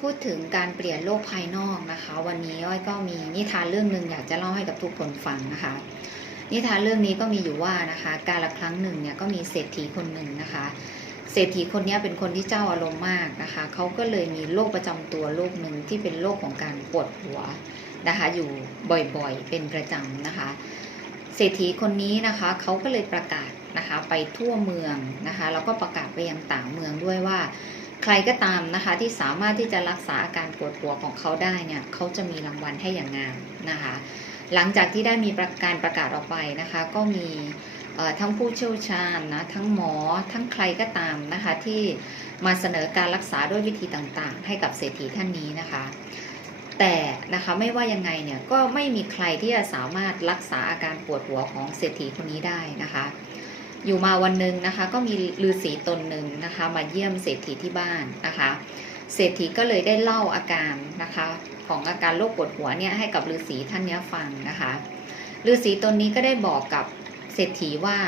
พูดถึงการเปลี่ยนโลกภายนอกนะคะ วันนี้อ้อยก็มีนิทานเรื่องหนึ่งอยากจะเล่าให้กับทุกคนฟังนะคะ นิทานเรื่องนี้ก็มีอยู่ว่านะคะ การละครั้งหนึ่งเนี่ยก็มีเศรษฐีคนหนึ่งนะคะ เศรษฐีคนนี้เป็นคนที่เจ้าอารมณ์มากนะคะเขาก็เลยมีโรคประจำตัวโรคหนึ่งที่เป็นโรคของการปวดหัวนะคะ อยู่บ่อยๆเป็นประจำนะคะ เศรษฐีคนนี้นะคะเขาก็เลยประกาศนะคะไปทั่วเมืองนะคะแล้วก็ประกาศไปยังต่างเมืองด้วยว่า ใครก็ตามนะคะที่สามารถที่จะรักษาอาการปวดหัวของเขาได้เนี่ยเขาจะมีรางวัลให้อย่างงามนะคะ หลังจากที่ได้มีประการประกาศออกไปนะคะ ก็มีทั้งผู้เชี่ยวชาญนะทั้งหมอทั้งใครก็ตามนะคะ ที่มาเสนอการรักษาด้วยวิธีต่างๆ ให้กับเศรษฐีท่านนี้นะคะ แต่นะคะไม่ว่ายังไงเนี่ยก็ไม่มีใครที่จะสามารถรักษาอาการปวดหัวของเศรษฐีคนนี้ได้นะคะ อยู่มาวันหนึ่งนะคะ ก็มีฤาษีตนหนึ่งนะคะ มาเยี่ยมเศรษฐีที่บ้านนะคะ เศรษฐีก็เลยได้เล่าอาการนะคะ ของอาการโรคปวดหัวเนี่ยให้กับฤาษีท่านนี้ฟังนะคะฤาษีตนนี้ก็ได้บอกกับเศรษฐีว่า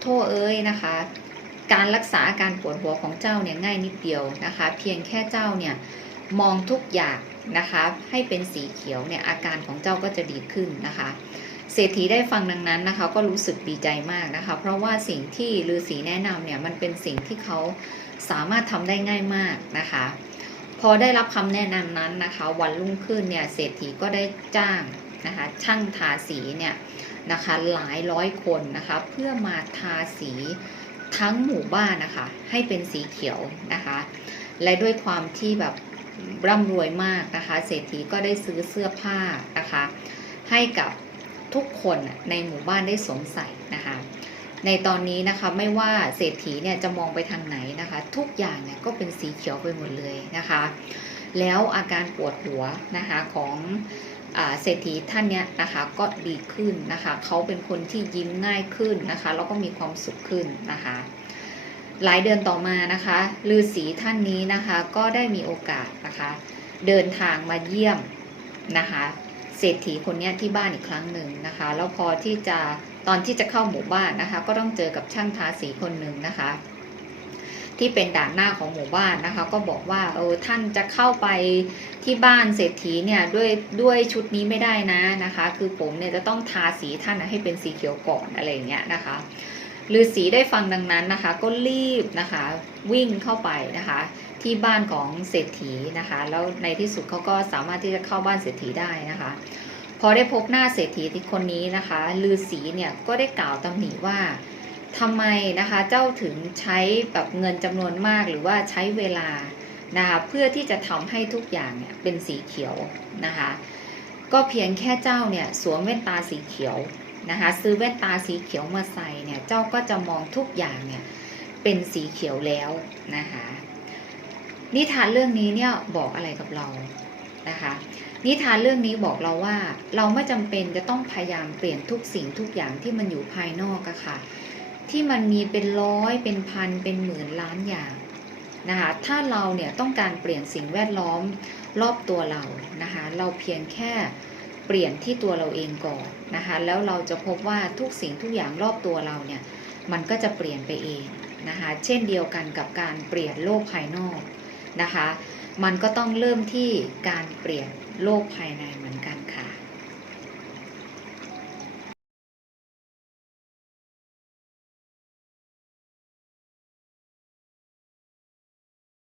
โทษเอ้ยนะคะ การรักษาอาการปวดหัวของเจ้าเนี่ยง่ายนิดเดียวนะคะ เพียงแค่เจ้าเนี่ยมองทุกอย่างนะคะ ให้เป็นสีเขียวเนี่ยอาการของเจ้าก็จะดีขึ้นนะคะ เศรษฐีได้ฟังดังนั้นนะคะ ก็รู้สึกดีใจมากนะคะ เพราะว่าสิ่งที่ฤาษีแนะนำเนี่ยมันเป็นสิ่งที่เขาสามารถทำได้ง่ายมากนะคะ พอได้รับคำแนะนำนั้นนะคะ วันรุ่งขึ้นเนี่ยเศรษฐีก็ได้จ้างนะคะช่างทาสีเนี่ยนะคะหลายร้อยคนนะคะเพื่อมาทาสีทั้งหมู่บ้านนะคะ ให้เป็นสีเขียวนะคะ และด้วยความที่แบบร่ำรวยมากนะคะ เศรษฐีก็ได้ซื้อเสื้อผ้านะคะ ให้กับ ทุกคนในหมู่บ้านได้สวมใส่นะคะ ในตอนนี้นะคะไม่ว่าเศรษฐีเนี่ยจะมองไปทางไหนนะคะ ทุกอย่างเนี่ยก็เป็นสีเขียวไปหมดเลยนะคะ แล้วอาการปวดหัวนะคะของอเศรษฐีท่านเนี้ยนะคะก็ดีขึ้นนะคะเขาเป็นคนที่ยิ้มง่ายขึ้นนะคะแล้วก็มีความสุขขึ้นนะคะ หลายเดือนต่อมานะคะฤาษีท่านนี้นะคะก็ได้มีโอกาสนะคะ เดินทางมาเยี่ยมนะคะ เศรษฐีคนนี้ที่บ้านอีกครั้งหนึ่งนะคะแล้วพอที่จะตอนที่จะเข้าหมู่บ้านนะคะ ก็ต้องเจอกับช่างทาสีคนหนึ่งนะคะ ที่เป็นด่านหน้าของหมู่บ้านนะคะ ก็บอกว่าเออท่านจะเข้าไปที่บ้านเศรษฐีเนี่ยด้วยด้วยชุดนี้ไม่ได้นะนะคะ คือผมเนี่ยจะต้องทาสีท่านให้เป็นสีเขียวก่อนอะไรอย่างเงี้ยนะคะ ฤาษีได้ฟังดังนั้นนะคะ ก็รีบนะคะวิ่งเข้าไปนะคะ ที่บ้านของเศรษฐีนะคะ แล้วในที่สุดเขาก็สามารถที่จะเข้าบ้านเศรษฐีได้นะคะ พอได้พบหน้าเศรษฐีที่คนนี้นะคะฤาษีเนี่ยก็ได้กล่าวตำหนิว่าทำไมนะคะเจ้าถึงใช้แบบเงินจำนวนมากหรือว่าใช้เวลานะคะเพื่อที่จะทำให้ทุกอย่างเนี่ยเป็นสีเขียวนะคะ ก็เพียงแค่เจ้าเนี่ยสวมแว่นตาสีเขียว นะคะซื้อแว่นตาสีเขียวมาใส่เนี่ยเจ้าก็จะมองทุกอย่างเนี่ยเป็นสีเขียวแล้วนะคะนิทานเรื่องนี้เนี่ยบอกอะไรกับเรานะคะนิทานเรื่องนี้บอกเราว่าเราไม่จำเป็นจะต้องพยายามเปลี่ยนทุกสิ่งทุกอย่างที่มันอยู่ภายนอกอะค่ะที่มันมีเป็นร้อยเป็นพันเป็นหมื่นล้านอย่างนะคะถ้าเราเนี่ยต้องการเปลี่ยนสิ่งแวดล้อมรอบตัวเรานะคะเราเพียงแค่ ลี่ยนที่ตัวเราเองก่อนนะคะแล้วเราจะพบว่าทุกสิ่งทุกอย่างรอบตัวเราเนี่ยมันก็จะเปลี่ยนไปเองนะคะเช่นเดียวกันกับการเปลี่ยนโลกภายนอกนะคะ มันก็ต้องเริ่มที่การเปลี่ยนโลกภายในเหมือนกันค่ะ